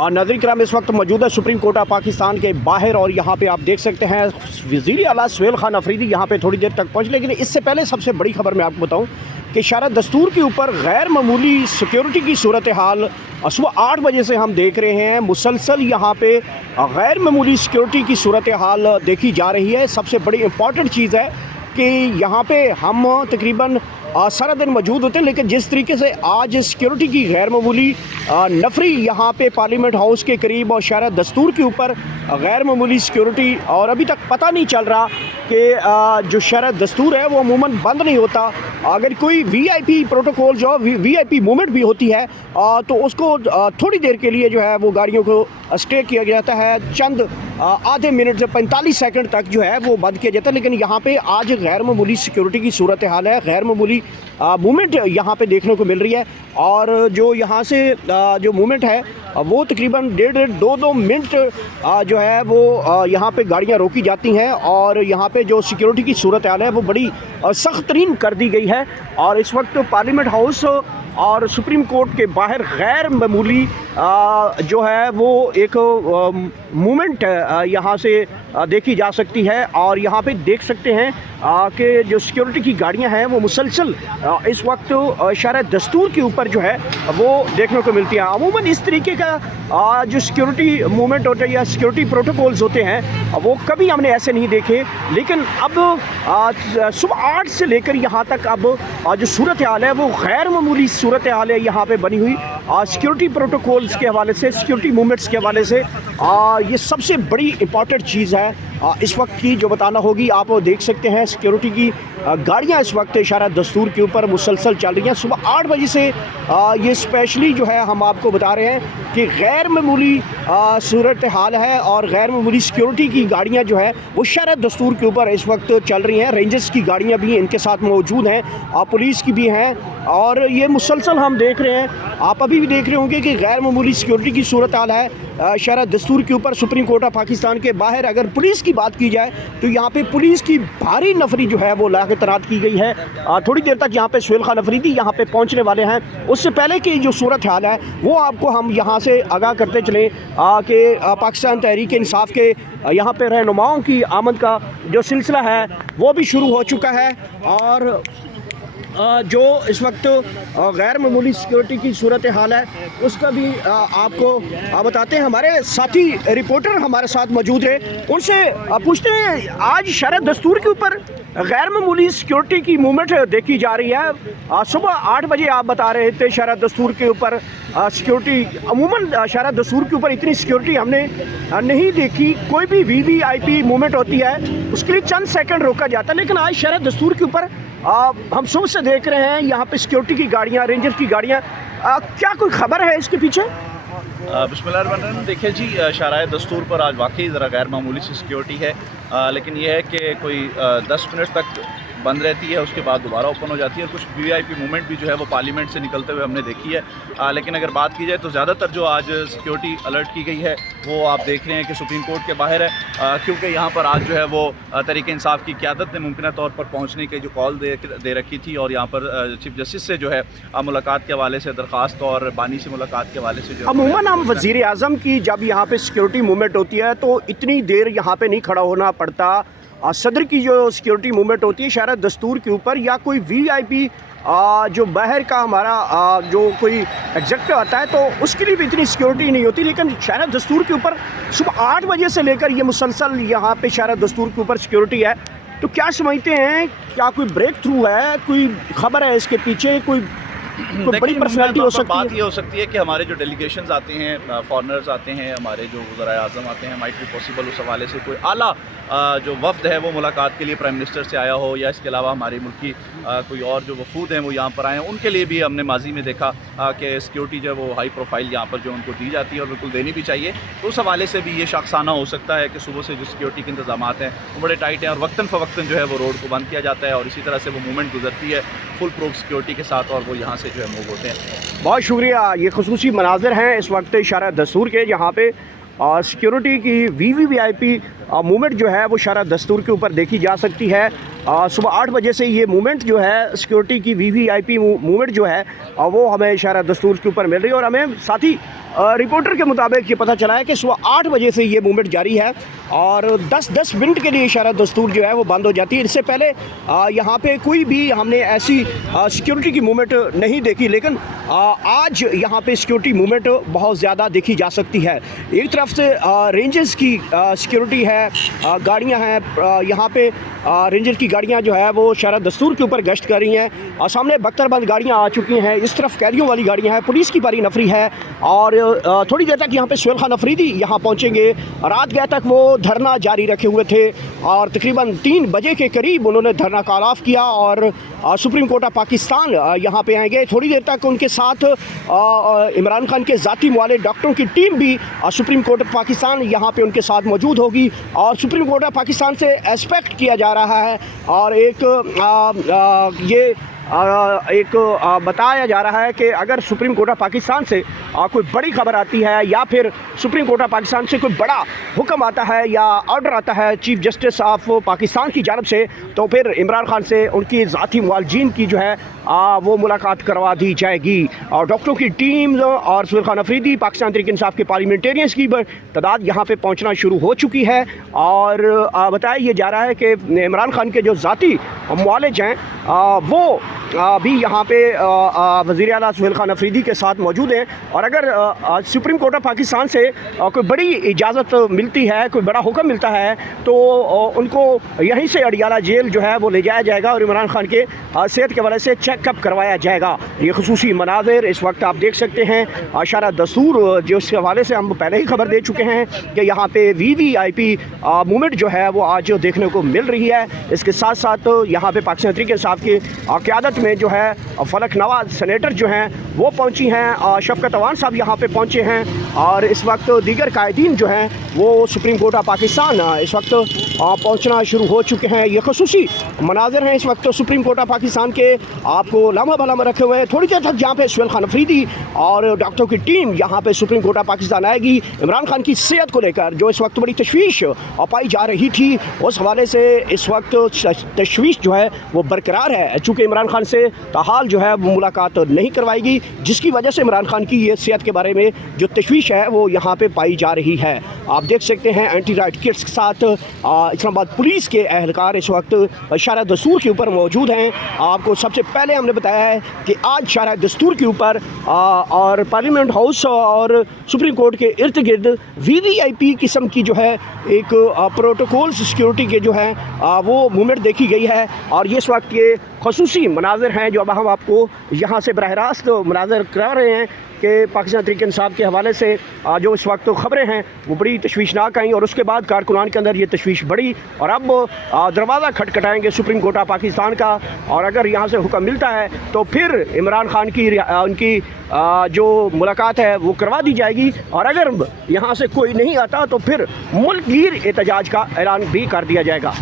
और नाज़रीन किराम इस वक्त मौजूद है सुप्रीम कोर्ट ऑफ पाकिस्तान के बाहर और यहाँ पे आप देख सकते हैं वज़ीर आला सुहेल खान अफरीदी यहाँ पे थोड़ी देर तक पहुँच। लेकिन इससे पहले सबसे बड़ी खबर मैं आपको बताऊँ कि शरअ दस्तूर के ऊपर गैर मामूली सिक्योरिटी की सूरत हाल सुबह 8 बजे से हम देख रहे हैं। मुसलसल यहाँ पे गैर मामूली सिक्योरिटी की सूरत हाल देखी जा रही है। सबसे बड़ी इम्पॉर्टेंट चीज़ है कि यहाँ पे हम तकरीबन सारा दिन मौजूद होते हैं, लेकिन जिस तरीके से आज सिक्योरिटी की गैर मामूली नफरी यहाँ पे पार्लियामेंट हाउस के करीब और शरअ दस्तूर के ऊपर गैर मामूली सिक्योरिटी, और अभी तक पता नहीं चल रहा कि जो शरअ दस्तूर है वो अमूमन बंद नहीं होता। अगर कोई वीआईपी प्रोटोकॉल जो वीआईपी मूवमेंट भी होती है तो उसको थोड़ी देर के लिए जो है वो गाड़ियों को स्टे किया जाता है, चंद आधे मिनट से 45 सेकंड तक जो है वो बंद किया जाता है। लेकिन यहाँ पे आज गैर मामूली सिक्योरिटी की सूरत हाल है, गैर मामूली मूवमेंट यहाँ पे देखने को मिल रही है। और जो यहाँ से जो मूवमेंट है वो तकरीबन 1.5-2 मिनट जो है वो यहाँ पे गाड़ियाँ रोकी जाती हैं और यहाँ पे जो सिक्योरिटी की सूरत हाल है वो बड़ी सख्त तरीन कर दी गई है। और इस वक्त पार्लियामेंट हाउस और सुप्रीम कोर्ट के बाहर गैर मामूली जो है वो एक मूवमेंट यहाँ से देखी जा सकती है। और यहाँ पे देख सकते हैं कि जो सिक्योरिटी की गाड़ियाँ हैं वो मुसलसल इस वक्त शरअ दस्तूर के ऊपर जो है वो देखने को मिलती है। अमूमन इस तरीके का जो सिक्योरिटी मूवमेंट होता है या सिक्योरिटी प्रोटोकॉल्स होते हैं वो कभी हमने ऐसे नहीं देखे। लेकिन अब सुबह 8 से लेकर यहाँ तक अब जो सूरत हाल है वो गैर मामूली सूरत हाल है यहाँ पे बनी हुई सिक्योरिटी प्रोटोकॉल्स के हवाले से, सिक्योरिटी मूवमेंट्स के हवाले से। ये सबसे बड़ी इंपॉर्टेंट चीज़ है इस वक्त की जो बताना होगी। आप देख सकते हैं सिक्योरिटी की गाड़ियाँ इस वक्त शरअ दस्तूर के ऊपर मुसलसल चल रही हैं। सुबह 8 बजे से ये स्पेशली जो है हम आपको बता रहे हैं कि गैर मामूली सूरत हाल है और गैर मामूली सिक्योरिटी की गाड़ियाँ जो है वो शरअ दस्तूर के ऊपर इस वक्त चल रही हैं। रेंजर्स की गाड़ियाँ भी इनके साथ मौजूद हैं और पुलिस की भी हैं। और ये मुसलसल हम देख रहे हैं, आप अभी भी देख रहे होंगे कि गैर मामूली सिक्योरिटी की सूरत हाल है शरअ दस्तूर के ऊपर सुप्रीम कोर्ट ऑफ पाकिस्तान के बाहर। अगर पुलिस की बात की जाए तो यहाँ पे पुलिस की भारी नफरी जो है वो लाके तैनात की गई है। थोड़ी देर तक यहाँ पे सुहेल खान अफरीदी यहाँ पे पहुँचने वाले हैं। उससे पहले की जो सूरत हाल है वो आपको हम यहाँ से आगाह करते चलें कि पाकिस्तान तहरीक इंसाफ के यहाँ पे रहनुमाओं की आमद का जो सिलसिला है वो भी शुरू हो चुका है। और जो इस वक्त गैर मामूली सिक्योरिटी की सूरत हाल है उसका भी आपको बताते हैं। हमारे साथी रिपोर्टर हमारे साथ मौजूद है, उनसे पूछते हैं आज शरअ दस्तूर के ऊपर गैर मामूली सिक्योरिटी की मूवमेंट देखी जा रही है। सुबह 8 बजे आप बता रहे थे शरअ दस्तूर के ऊपर सिक्योरिटी, अमूमन शरअ दस्तूर के ऊपर इतनी सिक्योरिटी हमने नहीं देखी। कोई भी वीवीआईपी मूवमेंट होती है उसके लिए चंद सेकंड रोका जाता है, लेकिन आज शरअ दस्तूर के ऊपर हम सुबह से देख रहे हैं यहाँ पे सिक्योरिटी की गाड़ियाँ, रेंजर्स की गाड़ियाँ। क्या कोई खबर है इसके पीछे? बिस्मिल्लाहिर्रहमानिर्रहीम। देखिए जी, शरअ दस्तूर पर आज वाकई ज़रा गैर मामूली सी सिक्योरिटी है, लेकिन यह है कि कोई 10 मिनट तक बंद रहती है, उसके बाद दोबारा ओपन हो जाती है। कुछ वीआईपी मूवमेंट भी जो है वो पार्लियामेंट से निकलते हुए हमने देखी है। लेकिन अगर बात की जाए तो ज़्यादातर जो आज सिक्योरिटी अलर्ट की गई है वो आप देख रहे हैं कि सुप्रीम कोर्ट के बाहर है, क्योंकि यहाँ पर आज जो है वो तहरीक इंसाफ की क़यादत ने मुमकिन तौर पर पहुँचने की जो कॉल दे रखी थी और यहाँ पर चीफ जस्टिस से जो है मुलाकात के हवाले से दरख्वास्त और बानी से मुलाकात के हवाले से जो अमूमन हम वज़ीर आज़म की जब यहाँ पे सिक्योरिटी मूवमेंट होती है तो इतनी देर यहाँ पे नहीं खड़ा होना पड़ता। सदर की जो सिक्योरिटी मूवमेंट होती है शरअ दस्तूर के ऊपर या कोई वीआईपी जो बाहर का हमारा जो कोई एग्जेक्टिव आता है तो उसके लिए भी इतनी सिक्योरिटी नहीं होती। लेकिन शरअ दस्तूर के ऊपर सुबह 8 बजे से लेकर ये मुसलसल यहाँ पे शरअ दस्तूर के ऊपर सिक्योरिटी है। तो क्या समझते हैं, क्या कोई ब्रेक थ्रू है, कोई खबर है इसके पीछे, कोई बड़ी पर्सनैलिटी हो सकती है? बात ये हो सकती है कि हमारे जो डेलीगेशंस आते हैं, फॉरनर्स आते हैं, हमारे जो वज़ीर आज़म आते हैं, माइट बी पॉसिबल उस हवाले से कोई आला जो वफ्द है वो मुलाकात के लिए प्राइम मिनिस्टर से आया हो, या इसके अलावा हमारे मुल्क की कोई और जो वफूद हैं वो यहाँ पर आए हैं। उनके लिए भी हमने माजी में देखा कि सिक्योरिटी जो है वो हाई प्रोफाइल यहाँ पर जो उनको दी जाती है और बिल्कुल देनी भी चाहिए। तो उस हवाले से भी ये शाखसाना हो सकता है कि सुबह से जो सिक्योरिटी के इंतजाम हैं वो बड़े टाइट हैं और वक्तन फ़वक्तन जो है वो रोड को बंद किया जाता है और इसी तरह से वो मूवमेंट गुजरती है फुल प्रूफ सिक्योरिटी के साथ और वो यहाँ से जो है मूव होते हैं। बहुत शुक्रिया। ये खुसूसी मनाज़र हैं इस वक्त शरअ दस्तूर के, जहाँ पे सिक्योरिटी की वीवीआईपी मूवमेंट जो है वो शरह दस्तूर के ऊपर देखी जा सकती है। सुबह 8 बजे से ये मूवमेंट जो है सिक्योरिटी की VVIP मूवमेंट जो है वो हमें शरह दस्तूर के ऊपर मिल रही है। और हमें साथ ही रिपोर्टर के मुताबिक ये पता चला है कि सुबह 8 बजे से ये मूवमेंट जारी है और 10-10 मिनट के लिए शरह दस्तूर जो है वो बंद हो जाती है। इससे पहले यहाँ पे कोई भी हमने ऐसी सिक्योरिटी की मूवमेंट नहीं देखी, लेकिन आज यहाँ पे सिक्योरिटी मूवमेंट बहुत ज़्यादा देखी जा सकती है। एक तरफ से रेंजर्स की सिक्योरिटी है, गाड़ियाँ हैं यहाँ पे, रेंजर की गाड़ियाँ जो है वो शरह दस्तूर के ऊपर गश्त कर रही हैं और सामने बख्तरबंद गाड़ियाँ आ चुकी हैं। इस तरफ कैदियों वाली गाड़ियाँ हैं, पुलिस की बारी नफरी है और थोड़ी देर तक यहाँ पे सुहेल खान अफरीदी यहाँ पहुँचेंगे। रात गए तक वो धरना जारी रखे हुए थे और तकरीबन 3 बजे के करीब उन्होंने धरना कॉल ऑफ किया और सुप्रीम कोर्ट ऑफ पाकिस्तान यहाँ पे आएंगे। थोड़ी देर तक उनके साथ इमरान खान के ज़ाती मुआलिज डॉक्टरों की टीम भी सुप्रीम कोर्ट ऑफ पाकिस्तान यहाँ पे उनके साथ मौजूद होगी और सुप्रीम कोर्ट ऑफ पाकिस्तान से एक्सपेक्ट किया जा रहा है और बताया जा रहा है कि अगर सुप्रीम कोर्ट ऑफ पाकिस्तान से कोई बड़ी खबर आती है या फिर सुप्रीम कोर्ट ऑफ पाकिस्तान से कोई बड़ा हुक्म आता है या ऑर्डर आता है चीफ जस्टिस ऑफ पाकिस्तान की जानब से, तो फिर इमरान खान से उनकी ज़ाती मुआलजीन की जो है वो मुलाकात करवा दी जाएगी। और डॉक्टरों की टीम और सुहेल खान अफरीदी, पाकिस्तान तहरीक इंसाफ के पार्लियामेंटेरियंस की तादाद यहाँ पे पहुँचना शुरू हो चुकी है और बताया ये जा रहा है कि इमरान खान के जो ज़ाती मुआलिज हैं वो भी यहाँ पे वज़ीर आला सुहेल खान अफरीदी के साथ मौजूद हैं। और अगर सुप्रीम कोर्ट ऑफ पाकिस्तान से कोई बड़ी इजाज़त मिलती है, कोई बड़ा हुक्म मिलता है, तो उनको यहीं से अडियाला जेल जो है वो ले जाया जाएगा और इमरान खान के सेहत के हवाले से चेकअप करवाया जाएगा। ये खुसूसी मनाज़िर इस वक्त आप देख सकते हैं। शरह दस्तूर जो इस हवाले से हम पहले ही खबर दे चुके हैं कि यहाँ पे VVIP मूवमेंट जो है वो आज देखने को मिल रही है। इसके साथ साथ यहाँ पे पाकिस्तान तहरीक इंसाफ की क़यादत में जो है फलक नवाज सेनेटर जो हैं वो पहुंची हैं, शफकत अवान साहब यहाँ पे पहुंचे हैं और इस वक्त दीगर कायदीन जो हैं वो सुप्रीम कोर्ट ऑफ पाकिस्तान इस वक्त पहुंचना शुरू हो चुके हैं। ये खुसूसी मनाज़िर हैं इस वक्त सुप्रीम कोर्ट ऑफ पाकिस्तान के, आपको लम्हा भलम रखे हुए हैं। थोड़ी देर तक जहाँ पे सुहेल खान अफरीदी और डॉक्टरों की टीम यहाँ पे सुप्रीम कोर्ट ऑफ पाकिस्तान आएगी। इमरान खान की सेहत को लेकर जो इस वक्त बड़ी तशवीश पाई जा रही थी, उस हवाले से इस वक्त तशवीश जो है वो बरकरार है, चूँकि इमरान खान से ताहाल जो है वो मुलाकात नहीं करवाएगी, जिसकी वजह से इमरान खान की ये सेहत के बारे में जो तशवीश है वो यहाँ पे पाई जा रही है। आप देख सकते हैं एंटी राइट किट्स के साथ इस्लामाबाद पुलिस के एहलकार इस वक्त शरह दस्तूर के ऊपर मौजूद हैं। आपको सबसे पहले हमने बताया है कि आज शरह दस्तूर के ऊपर और पार्लियामेंट हाउस और सुप्रीम कोर्ट के इर्द गिर्द VVIP किस्म की जो है एक प्रोटोकॉल सिक्योरिटी के जो है वो मूवमेंट देखी गई है और ये इस वक्त ये खसूसी मनाज़िर हैं जो अब हम आपको यहाँ से बरह रास्त मनाज़िर करा रहे हैं कि पाकिस्तान तहरीक इंसाफ के हवाले से जो इस वक्त खबरें हैं वो बड़ी तशवीशनाक आई और उसके बाद कारकुनान के अंदर ये तशवीश बढ़ी और अब दरवाज़ा खटखटाएंगे सुप्रीम कोर्ट ऑफ पाकिस्तान का और अगर यहाँ से हुक्म मिलता है तो फिर इमरान खान की उनकी जो मुलाकात है वो करवा दी जाएगी और अगर यहाँ से कोई नहीं आता तो फिर मुल्क गिर एहतजाज का ऐलान भी कर दिया जाएगा।